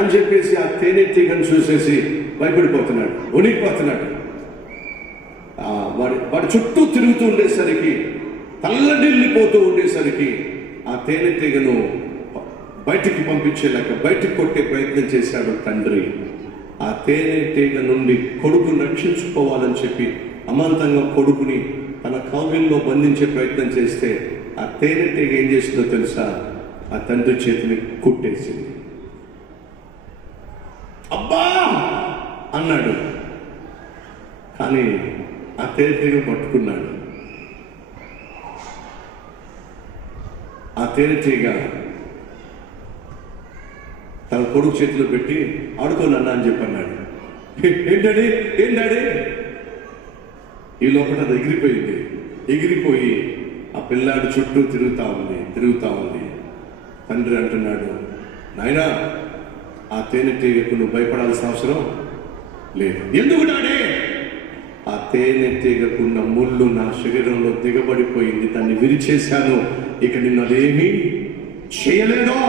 అని చెప్పేసి ఆ తేనెటీగను చూసేసి భయపడిపోతున్నాడు, వణికిపోతున్నాడు. వాడి చుట్టూ తిరుగుతూ ఉండేసరికి, తల్లడిల్లిపోతూ ఉండేసరికి ఆ తేనెటీగను బయటికి పంపించేలాక బయటికి కొట్టే ప్రయత్నం చేశాడు తండ్రి. ఆ తేనెటీగ నుండి కొడుకును రక్షించుకోవాలని చెప్పి అమాంతంగా కొడుకుని తన కౌగిల్లో బంధించే ప్రయత్నం చేస్తే ఆ తేనెటీగ ఏం చేసిందో తెలుసా? ఆ తండ్రి చేతిని కుట్టేసింది. అబ్బా అన్నాడు. కానీ ఆ తేనెటీగ పట్టుకున్నాడు. ఆ తేనెటీగ తన కొడుకు చేతిలో పెట్టి ఆడుకోనన్నా అని చెప్పి అన్నాడు. ఏంటండి, ఏం డాడీ? ఈ లోపల అది ఎగిరిపోయి ఆ పిల్లాడు చుట్టూ తిరుగుతా ఉంది. తండ్రి అంటున్నాడు, నాయనా, ఆ తేనెటీగకు నువ్వు భయపడాల్సిన అవసరం లేదు. ఎందుకు డాడీ? ఆ తేనెటీగకున్న ముళ్ళు నా శరీరంలో దిగబడిపోయింది, దాన్ని విరిచేశాను, ఇక నిన్ను అదేమీ చేయలేదో.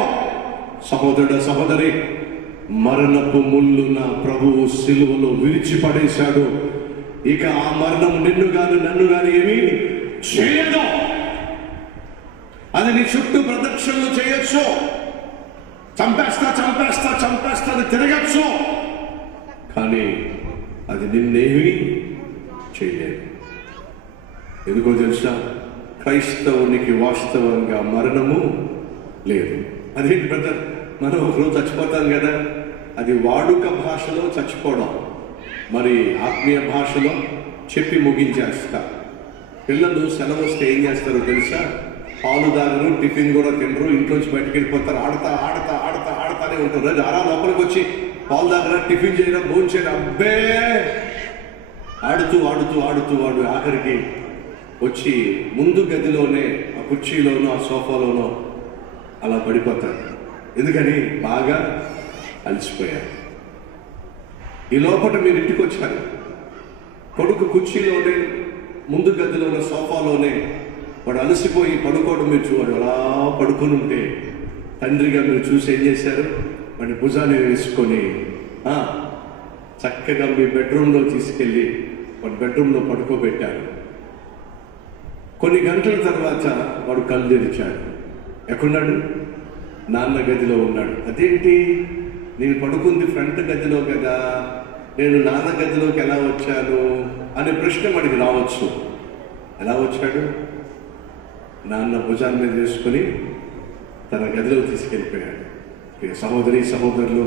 సహోదరుడు, సహోదరి, మరణపు ముళ్ళు నా ప్రభువు సిలువలో విరిచిపడేశాడు. ఇక ఆ మరణం నిన్ను గాని నన్ను గాని ఏమీ చేయలేదు. అది నీ చుట్టూ ప్రదక్షిణలు చేయొచ్చు, చంపేస్తా అని తిరగచ్చు, కానీ అది నిన్నేమీ చేయలేదు. ఎందుకో తెలుసా? క్రైస్తవునికి వాస్తవంగా మరణము లేదు. అదేంటి బ్రదర్, మనం ఒకరోజు చచ్చిపోతాం కదా, అది వాడుక భాషలో చచ్చిపోవడం, మరి ఆత్మీయ భాషలో చెప్పి ముగించేస్తా. పిల్లలు సెలవు వస్తే ఏం చేస్తారో తెలుసా? పాలు తాగరు, టిఫిన్ కూడా తినరు, ఇంట్లోంచి బయటకు వెళ్ళిపోతారు, ఆడతానే ఉంటారు. రారా లోపలికి వచ్చి పాలు తాగరా, టిఫిన్ చేయరా, భోజనం చేయరా, అబ్బే ఆడుతూ ఆఖరికి వచ్చి ముందు గదిలోనే ఆ కుర్చీలోనో ఆ సోఫాలోనో అలా పడిపోతారు. ఎందుకని? బాగా అలసిపోయారు. ఈ లోపల మీరు ఇంటికి వచ్చారు, కొడుకు కుర్చీలోనే ముందు గదిలోనే సోఫాలోనే వాడు అలసిపోయి పడుకోవడం మీరు చూడు, అలా పడుకొని ఉంటే తండ్రిగా మీరు చూసి ఏం చేశారు? వాడి భుజాన్ని వేసుకొని చక్కగా మీ బెడ్రూమ్లో తీసుకెళ్ళి వాడి బెడ్రూమ్లో పడుకోబెట్టారు. కొన్ని గంటల తర్వాత వాడు కళ్ళు తెరిచాడు. ఎక్కడున్నాడు? నాన్న గదిలో ఉన్నాడు. అదేంటి, నేను పడుకుంది ఫ్రంట్ గదిలో కదా, నేను నాన్న గదిలోకి ఎలా వచ్చాను అనే ప్రశ్న వాడికి రావచ్చు. ఎలా వచ్చాడు? నాన్న భుజాన్ని మీద వేసుకొని తన గదిలో తీసుకెళ్ళిపోయాడు. సహోదరి, సహోదరులు,